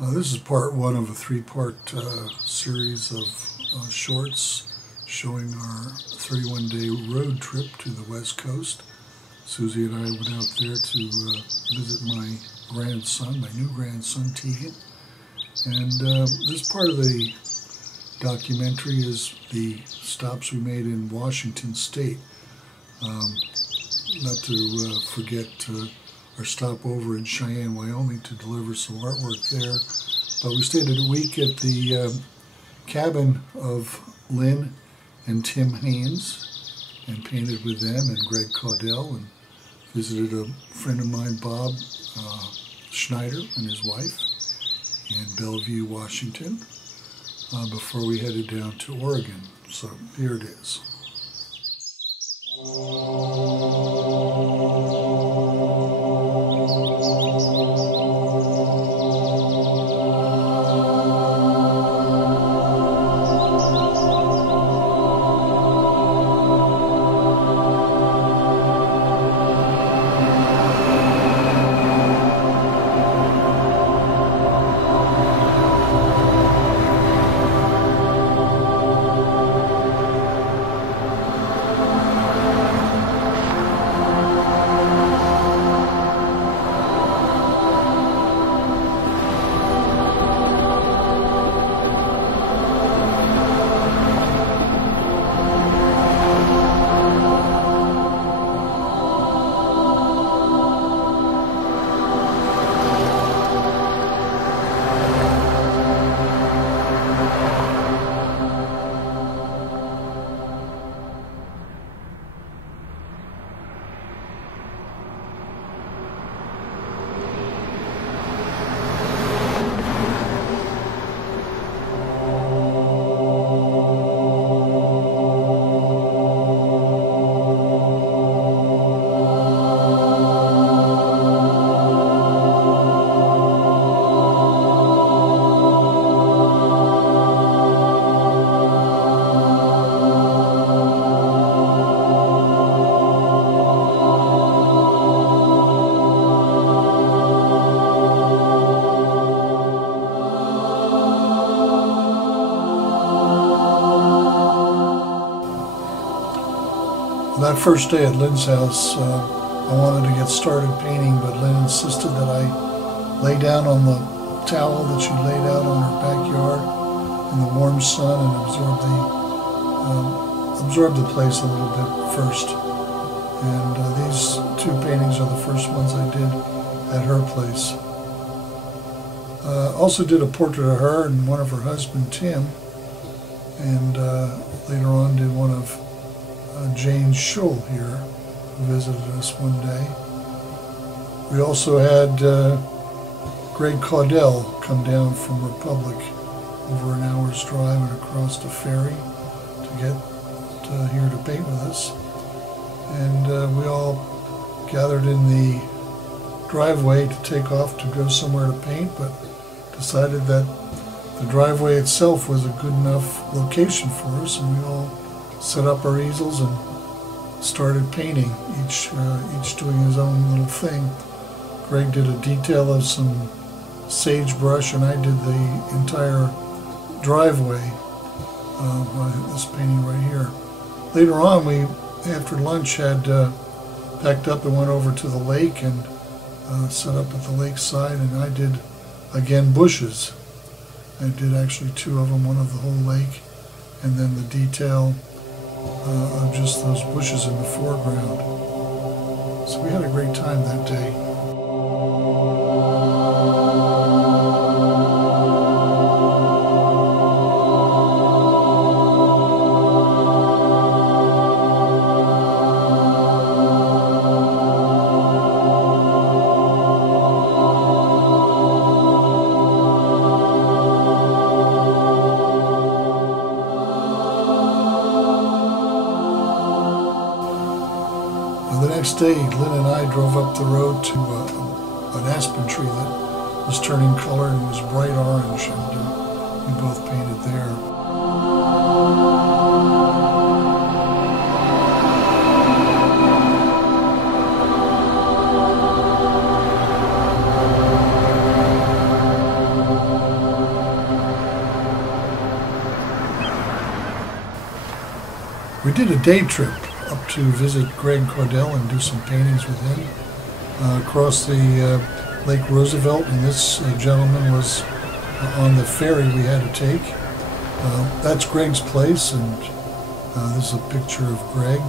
This is part one of a three-part series of shorts showing our 31-day road trip to the West Coast. Susie and I went out there to visit my grandson, my new grandson, Tegan. And this part of the documentary is the stops we made in Washington State. Not to forget our stop over in Cheyenne, Wyoming to deliver some artwork there. But we stayed a week at the cabin of Lynn and Tim Haynes and painted with them and Greg Caudell, and visited a friend of mine, Bob Schneider, and his wife in Bellevue, Washington, before we headed down to Oregon. So here it is. That first day at Lynn's house, I wanted to get started painting, but Lynn insisted that I lay down on the towel that she laid out on her backyard in the warm sun and absorb the place a little bit first. And these two paintings are the first ones I did at her place. Also did a portrait of her and one of her husband, Tim, and later on did one of Jane Schull here, who visited us one day. We also had Greg Caudell come down from Republic over an hour's drive and across the ferry to get here to paint with us. And we all gathered in the driveway to take off to go somewhere to paint, but decided that the driveway itself was a good enough location for us, and we all set up our easels and started painting, each doing his own little thing. Greg did a detail of some sagebrush, and I did the entire driveway, this painting right here. Later on, we, after lunch, had packed up and went over to the lake and set up at the lakeside, and I did, again, bushes. I did actually two of them, one of the whole lake, and then the detail of just those bushes in the foreground. So we had a great time that day. The next day, Lynn and I drove up the road to an aspen tree that was turning color and was bright orange, and we both painted there. did a day trip up to visit Greg Cordell and do some paintings with him across the Lake Roosevelt, and this gentleman was on the ferry we had to take. That's Greg's place, and this is a picture of Greg.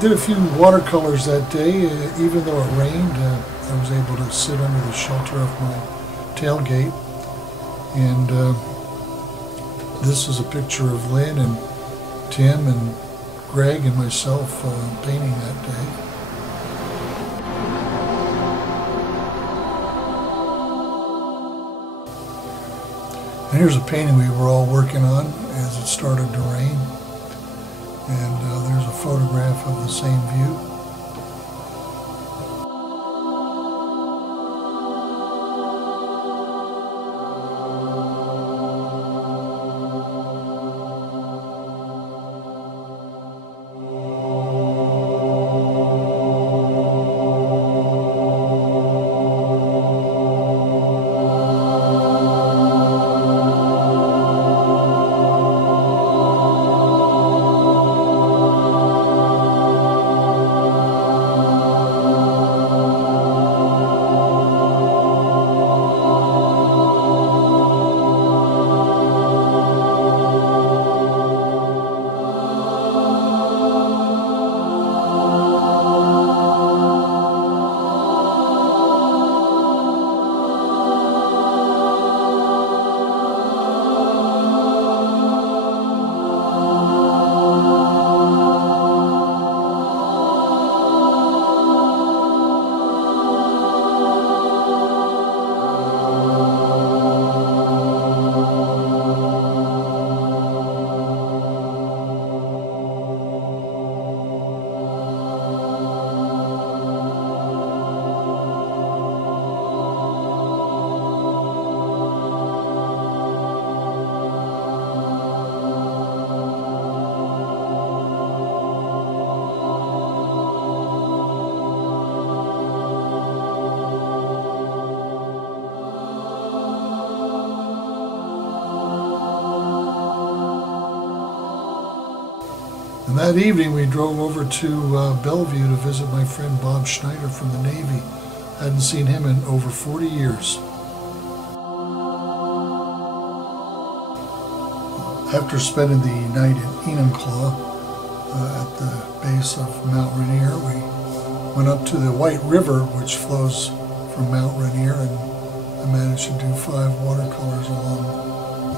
Did a few watercolors that day. Even though it rained, I was able to sit under the shelter of my tailgate. And this is a picture of Lynn and Tim and Greg and myself painting that day. And here's a painting we were all working on as it started to rain. And there's a photograph of the same view. And that evening we drove over to Bellevue to visit my friend Bob Schneider from the Navy. I hadn't seen him in over 40 years. After spending the night in Enumclaw at the base of Mount Rainier, we went up to the White River, which flows from Mount Rainier, and I managed to do 5 watercolors along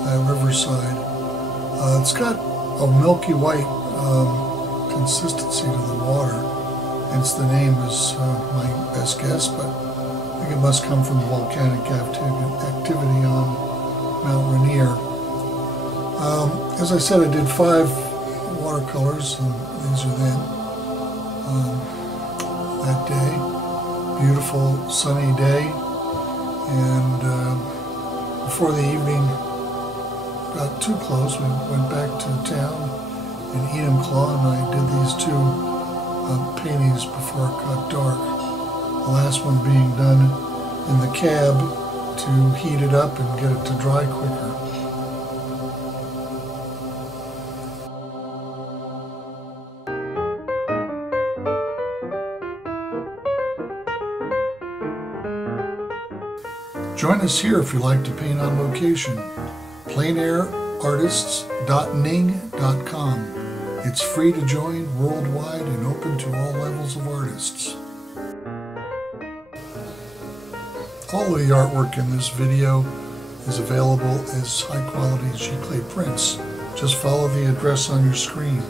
that riverside. It's got a milky white consistency to the water, hence the name is my best guess, but I think it must come from the volcanic activity on Mount Rainier. As I said, I did 5 watercolors, and these are them that day. Beautiful sunny day, and before the evening got too close, we went back to town in Enumclaw, and I did these 2 paintings before it got dark. The last one being done in the cab to heat it up and get it to dry quicker. Join us here if you like to paint on location. pleinairartists.ning.com. It's free to join, worldwide, and open to all levels of artists. All of the artwork in this video is available as high-quality giclée prints. Just follow the address on your screen.